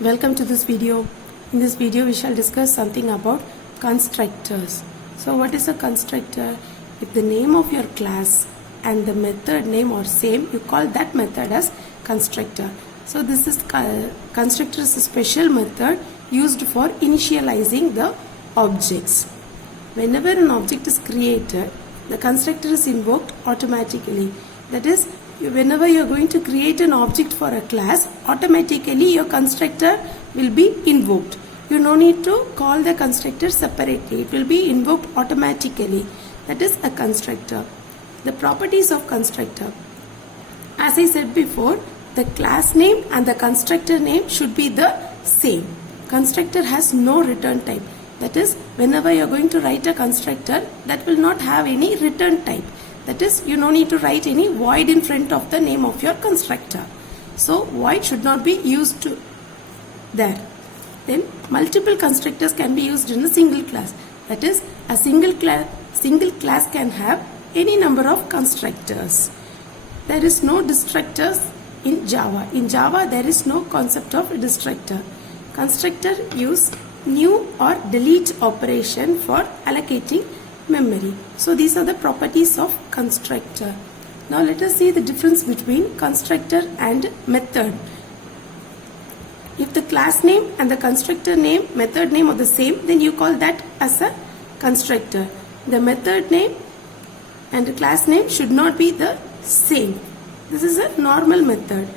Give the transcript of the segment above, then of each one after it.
Welcome to this video. In this video we shall discuss something about constructors. So what is a constructor? If the name of your class and the method name are same, you call that method as constructor. So this is constructor is a special method used for initializing the objects. Whenever an object is created, the constructor is invoked automatically. That is, whenever you are going to create an object for a class, automatically your constructor will be invoked. You no need to call the constructor separately. It will be invoked automatically. That is a constructor. The properties of constructor. As I said before, the class name and the constructor name should be the same. Constructor has no return type. That is, whenever you are going to write a constructor, that will not have any return type. That is, you no need to write any void in front of the name of your constructor. So, void should not be used to there. Then, multiple constructors can be used in a single class. That is, a single class can have any number of constructors. There is no destructors in Java. In Java, there is no concept of destructor. Constructor use new or delete operation for allocating memory. So these are the properties of constructor. Now let us see the difference between constructor and method. If the class name and the constructor name, method name are the same, then you call that as a constructor. The method name and the class name should not be the same. This is a normal method.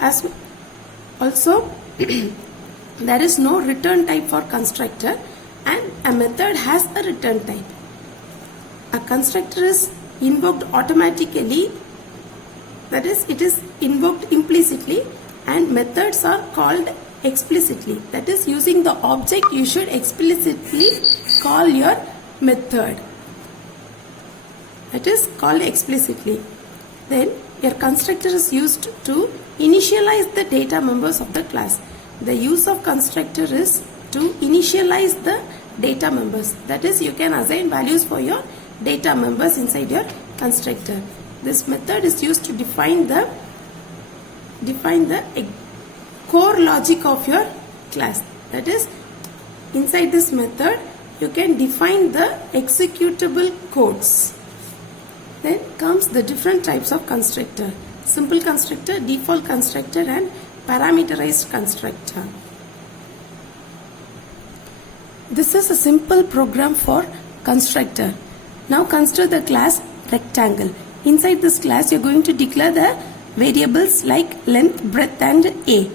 As also there is no return type for constructor and a method has a return type. A constructor is invoked automatically, that is, it is invoked implicitly, and methods are called explicitly. That is, using the object you should explicitly call your method. That is called explicitly. Then your constructor is used to initialize the data members of the class. The use of constructor is to initialize the data members. That is, you can assign values for your data members inside your constructor. This method is used to define the core logic of your class. That is, inside this method you can define the executable codes. Then comes the different types of constructor. Simple constructor, default constructor and parameterized constructor. This is a simple program for constructor. Now consider the class rectangle. Inside this class you are going to declare the variables like length, breadth and a.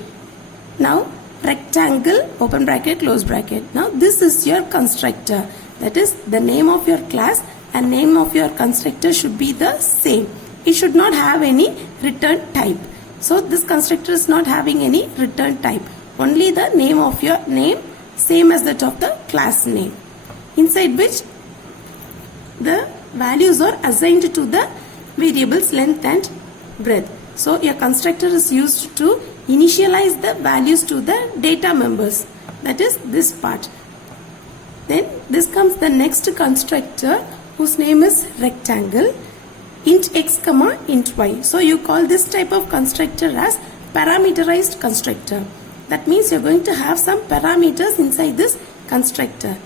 Now rectangle, open bracket, close bracket. Now this is your constructor. That is, the name of your class and name of your constructor should be the same. It should not have any return type. So this constructor is not having any return type. Only the name of your name same as that of the class name. Inside which the values are assigned to the variables length and breadth. So your constructor is used to initialize the values to the data members. That is this part. Then this comes the next constructor whose name is rectangle. Int x comma int y. So you call this type of constructor as parameterized constructor. That means you are going to have some parameters inside this constructor.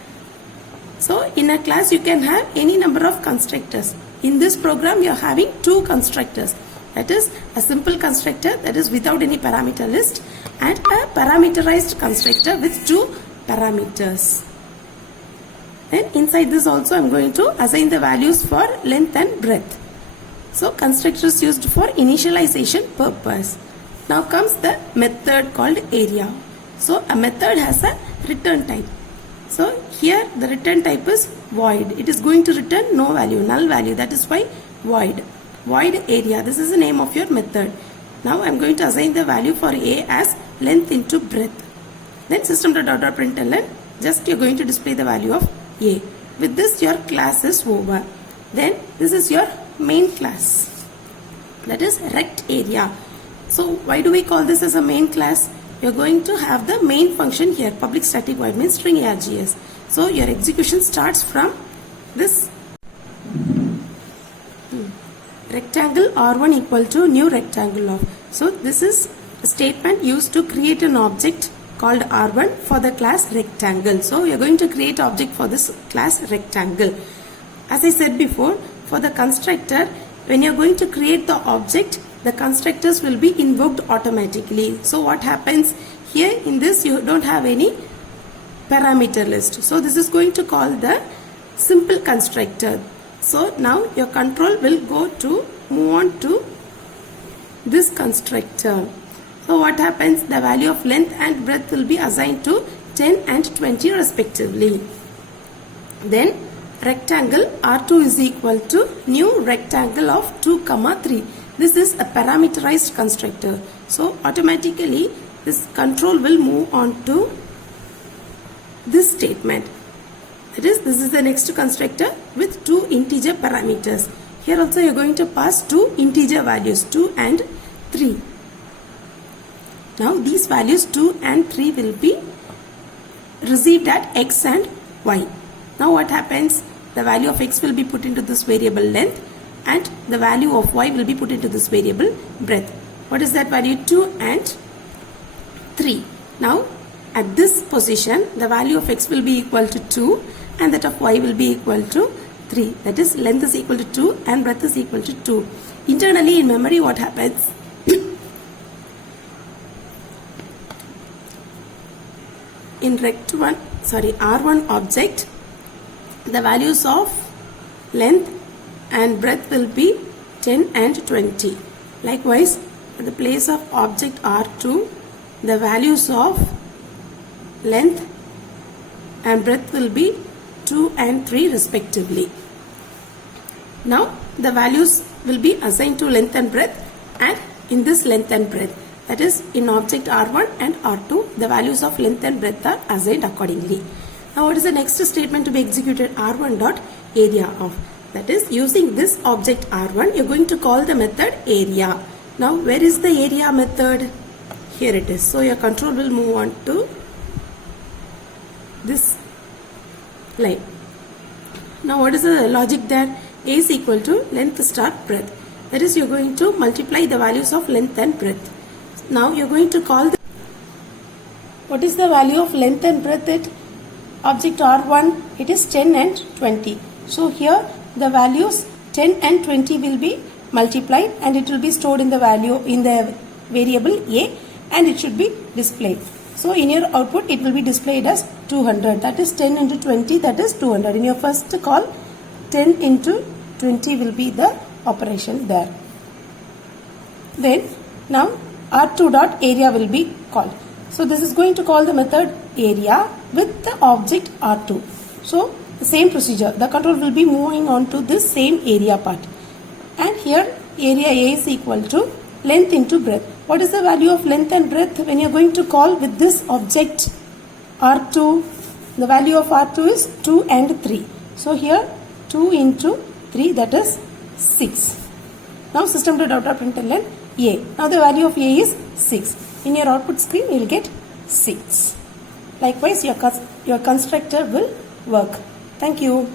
So in a class you can have any number of constructors. In this program you are having two constructors. That is a simple constructor, that is without any parameter list, and a parameterized constructor with two parameters. Then inside this also I am going to assign the values for length and breadth. So constructor is used for initialization purpose. Now comes the method called area. So a method has a return type. So here the return type is void. It is going to return no value, null value. That is why void. Void area. This is the name of your method. Now I am going to assign the value for a as length into breadth. Then system.out.println, just you are going to display the value of a. With this your class is over. Then this is your main class. That is rect area. So why do we call this as a main class? You are going to have the main function here. Public static void means string args. So your execution starts from this rectangle R1 equal to new rectangle of. So this is a statement used to create an object called R1 for the class rectangle. So we are going to create object for this class rectangle. As I said before, for the constructor, when you are going to create the object, the constructors will be invoked automatically. So what happens here in this, you don't have any parameter list. So this is going to call the simple constructor. So now your control will move on to this constructor. So what happens, the value of length and breadth will be assigned to 10 and 20 respectively. Then rectangle R2 is equal to new rectangle of 2, 3. This is a parameterized constructor. So automatically this control will move on to this statement. That is, this is the next constructor with 2 integer parameters. Here also you are going to pass 2 integer values, 2 and 3. Now these values 2 and 3 will be received at x and y. Now what happens? The value of x will be put into this variable length and the value of y will be put into this variable breadth. What is that value? 2 and 3. Now at this position, the value of x will be equal to 2 and that of y will be equal to 3. That is, length is equal to 2 and breadth is equal to 2. Internally in memory, what happens? In R1 object, the values of length and breadth will be 10 and 20. Likewise, at the place of object R2, the values of length and breadth will be 2 and 3 respectively. Now the values will be assigned to length and breadth, and in this length and breadth, that is in object R1 and R2, the values of length and breadth are assigned accordingly. Now what is the next statement to be executed? R1 dot area of. That is, using this object R1, you are going to call the method area. Now where is the area method? Here it is. So your control will move on to this line. Now what is the logic there? A is equal to length star breadth. That is, you are going to multiply the values of length and breadth. Now you are going to call what is the value of length and breadth at object R1? It is 10 and 20. So here the values 10 and 20 will be multiplied and it will be stored in the variable A, and it should be displayed. So in your output it will be displayed as 200. That is 10 into 20, that is 200. In your first call, 10 into 20 will be the operation there. Then now R2 dot area will be called. So this is going to call the method area with the object R2. So the same procedure, the control will be moving on to this same area part. And here area A is equal to length into breadth. What is the value of length and breadth when you are going to call with this object R2? The value of R2 is 2 and 3. So here 2 into 3, that is 6. Now system.out.println A. Now the value of A is 6. In your output screen you will get 6. Likewise your constructor will work. Thank you.